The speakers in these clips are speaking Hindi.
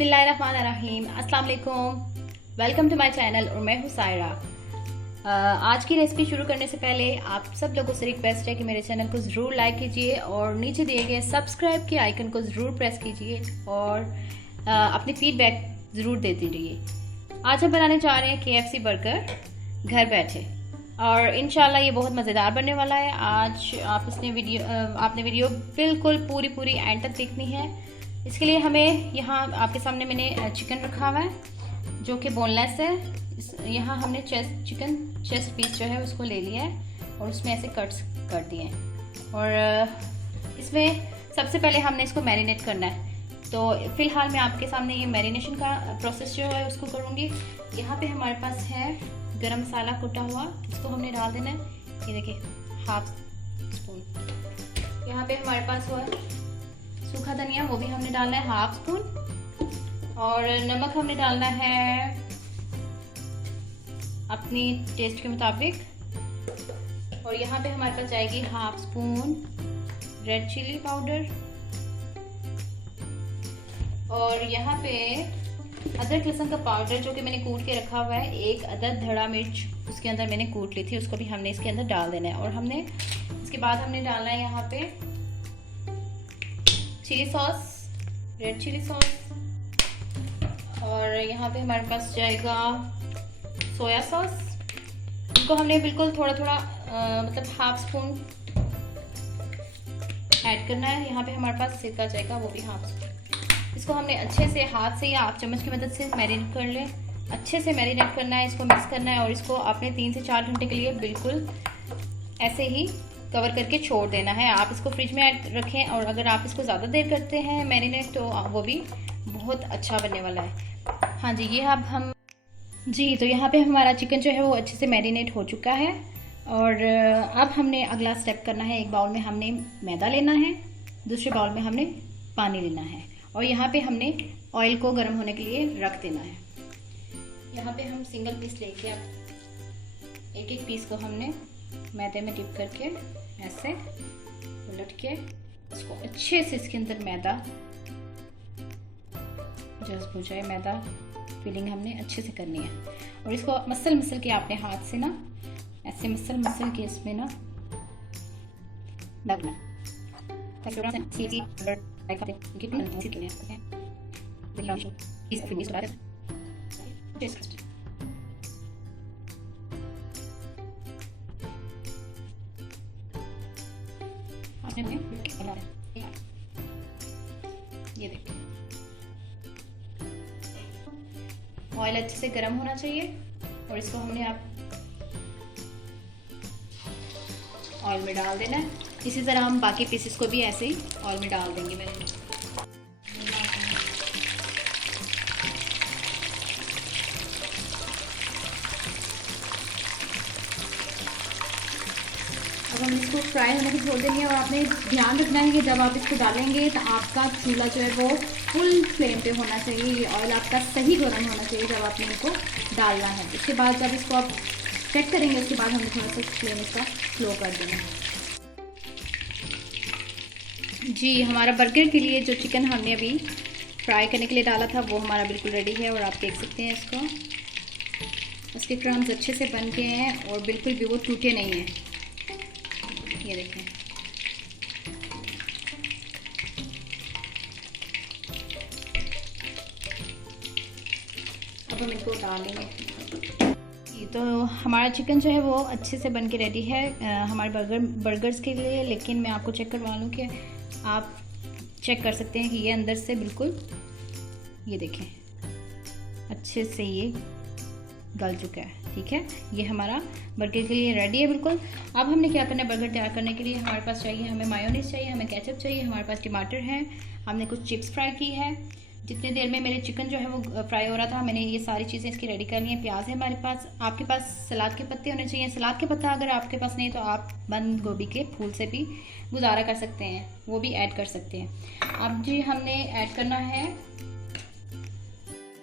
बिस्मिल्लाहिर्रहमानिर्रहीम, अस्सलाम वालेकुम। वेलकम टू माय चैनल और मैं हूँ सायरा। आज की रेसिपी शुरू करने से पहले आप सब लोगों से रिक्वेस्ट है कि मेरे चैनल को ज़रूर लाइक कीजिए और नीचे दिए गए सब्सक्राइब के आइकन को ज़रूर प्रेस कीजिए और अपनी फीडबैक ज़रूर देते रहिए। आज हम बनाने जा रहे हैं KFC बर्गर घर बैठे और इंशाल्लाह ये बहुत मज़ेदार बनने वाला है। आज आपने वीडियो बिल्कुल पूरी एंड तक देखनी है। इसके लिए हमें यहाँ आपके सामने मैंने चिकन रखा हुआ है जो कि बोनलेस है। यहाँ हमने चिकन चेस्ट पीस जो है उसको ले लिया है और उसमें ऐसे कट्स कर दिए हैं और इसमें सबसे पहले हमने इसको मैरिनेट करना है। तो फिलहाल मैं आपके सामने ये मैरिनेशन का प्रोसेस जो है उसको करूँगी। यहाँ पे हमारे पास है गरम मसाला कुटा हुआ, इसको हमने डाल देना है। ये देखिए हाफ स्पून। यहाँ पे हमारे पास हुआ सूखा धनिया, वो भी हमने डालना है हाफ स्पून। और नमक हमने डालना है अपनी टेस्ट के मुताबिक। और यहाँ पे हमारे पास जाएगी half spoon red chilli powder. और यहाँ पे अदरक लहसुन का पाउडर जो कि मैंने कूट के रखा हुआ है। एक अदद धड़ा मिर्च उसके अंदर मैंने कूट ली थी, उसको भी हमने इसके अंदर डाल देना है। और हमने इसके बाद हमने डालना है यहाँ पे chilli sauce, red chilli sauce. और यहाँ पे हमारे पास जाएगा सोया सॉस। इनको हमने बिल्कुल थोड़ा मतलब हाफ स्पून ऐड करना है। यहाँ पे हमारे पास सिरका जाएगा, वो भी हाफ स्पून। इसको हमने अच्छे से हाथ से या आप चम्मच की मदद से मैरिनेट कर लें। अच्छे से मैरिनेट करना है, इसको मिक्स करना है और इसको आपने 3 से 4 घंटे के लिए बिल्कुल ऐसे ही कवर करके छोड़ देना है। आप इसको फ्रिज में रखें और अगर आप इसको ज़्यादा देर करते हैं मैरिनेट तो वो भी बहुत अच्छा बनने वाला है। हाँ जी, ये अब हम तो यहाँ पे हमारा चिकन जो है वो अच्छे से मैरिनेट हो चुका है। और अब हमने अगला स्टेप करना है। एक बाउल में हमने मैदा लेना है, दूसरे बाउल में हमने पानी लेना है और यहाँ पे हमने ऑयल को गर्म होने के लिए रख देना है। यहाँ पे हम सिंगल पीस लेके एक पीस को हमने मैदे में डिप करके ऐसे उलट के इसको अच्छे से इसके अंदर मैदा जज्ब हो जाए, मैदा फिलिंग हमने अच्छे से करनी है। और इसको मसल के आपने हाथ से ना ऐसे मसल के इसमें ना लगना ये देखिए ऑयल अच्छे से गर्म होना चाहिए और इसको हमने आप ऑयल में डाल देना है। इसी तरह हम बाकी पीसेस को भी ऐसे ही ऑयल में डाल देंगे। मैंने अब हम इसको फ्राई होने को छोड़ देंगे और आपने ध्यान रखना है कि जब आप इसको डालेंगे तो आपका चूल्हा जो है वो फुल फ्लेम पे होना चाहिए। ये ऑयल आपका सही गर्म होना चाहिए जब आपने इनको डालना है। उसके बाद जब इसको आप चेक करेंगे उसके बाद हमने थोड़ा सा फ्लेम इसका स्लो कर देना है। जी, हमारा बर्गर के लिए जो चिकन हमने अभी फ्राई करने के लिए डाला था वो हमारा बिल्कुल रेडी है। और आप देख सकते हैं इसको, उसके क्रम्स अच्छे से बन गए हैं और बिल्कुल भी वो टूटे नहीं हैं। ये देखें, अब हम इनको डाल लेंगे। तो हमारा चिकन जो है वो अच्छे से बन के रेडी है हमारे बर्गर्स के लिए। लेकिन मैं आपको चेक करवा लूँ कि आप चेक कर सकते हैं कि ये अंदर से बिल्कुल, ये देखें अच्छे से ये गल चुका है। ठीक है, ये हमारा बर्गर के लिए रेडी है बिल्कुल। अब हमने क्या करना है, बर्गर तैयार करने के लिए हमारे पास चाहिए, हमें मायोनीज चाहिए, हमें केचप चाहिए, हमारे पास टमाटर है, हमने कुछ चिप्स फ्राई की है। जितने देर में मेरे चिकन जो है वो फ्राई हो रहा था मैंने ये सारी चीज़ें इसकी रेडी कर ली हैं। प्याज है हमारे पास, आपके पास सलाद के पत्ते होने चाहिए। सलाद के पत्ता अगर आपके पास नहीं तो आप बंद गोभी के फूल से भी गुजारा कर सकते हैं, वो भी ऐड कर सकते हैं। अब जी हमने ऐड करना है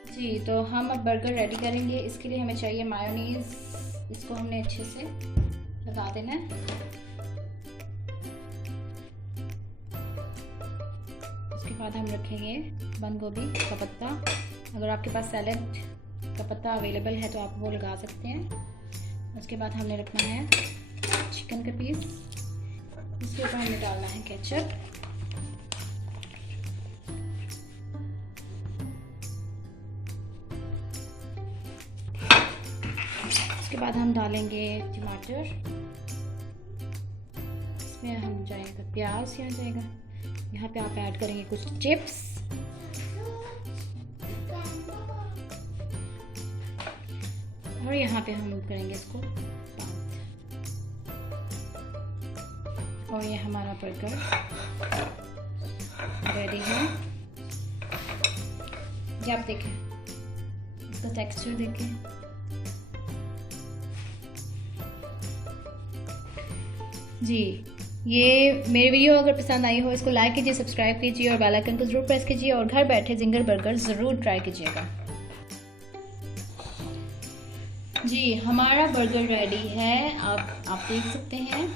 जी, तो हम अब बर्गर रेडी करेंगे। इसके लिए हमें चाहिए मायोनीज़, इसको हमने अच्छे से लगा देना है। बाद हम रखेंगे बंद गोभी का पत्ता। अगर आपके पास सैलेड का पत्ता अवेलेबल है तो आप वो लगा सकते हैं। उसके बाद हमने रखना है चिकन का पीस। उसके ऊपर हमने डालना है केचप। उसके बाद हम डालेंगे टमाटर। इसमें हम जाएगा प्याज, यहाँ जाएगा। यहाँ पे आप ऐड करेंगे कुछ चिप्स। और यहाँ पे हम करेंगे इसको बंद। और ये हमारा बर्गर रेडी है। ये आप देखें, इसका टेक्सचर देखें। जी, ये मेरी वीडियो अगर पसंद आई हो, इसको लाइक कीजिए, सब्सक्राइब कीजिए और बेल आइकन को ज़रूर प्रेस कीजिए। और घर बैठे जिंगर बर्गर ज़रूर ट्राई कीजिएगा। जी, हमारा बर्गर रेडी है। आप देख सकते हैं।